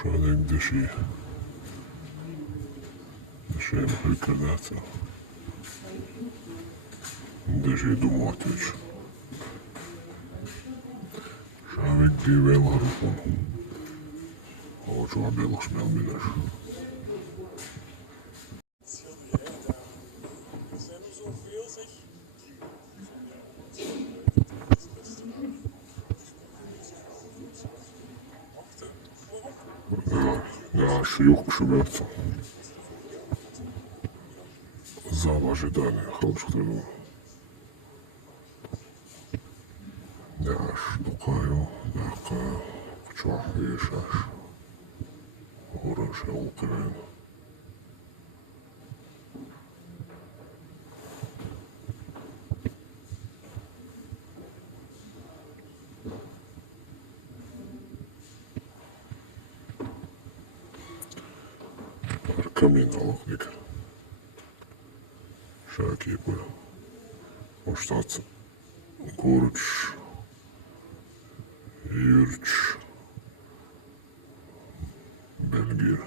Шаник душі. Душі прикидаться. Душі думатич. Шавик дивел групон. Очу абелок смел минеш. Ja, шьюх шумятся. Зал ожидания, холштыру. Я штукаю, дакаю, вчах и шаш. Уранше Украина. Камин алыкбек. Шакипы. Оштац. Горч. Юрч. Бельгия.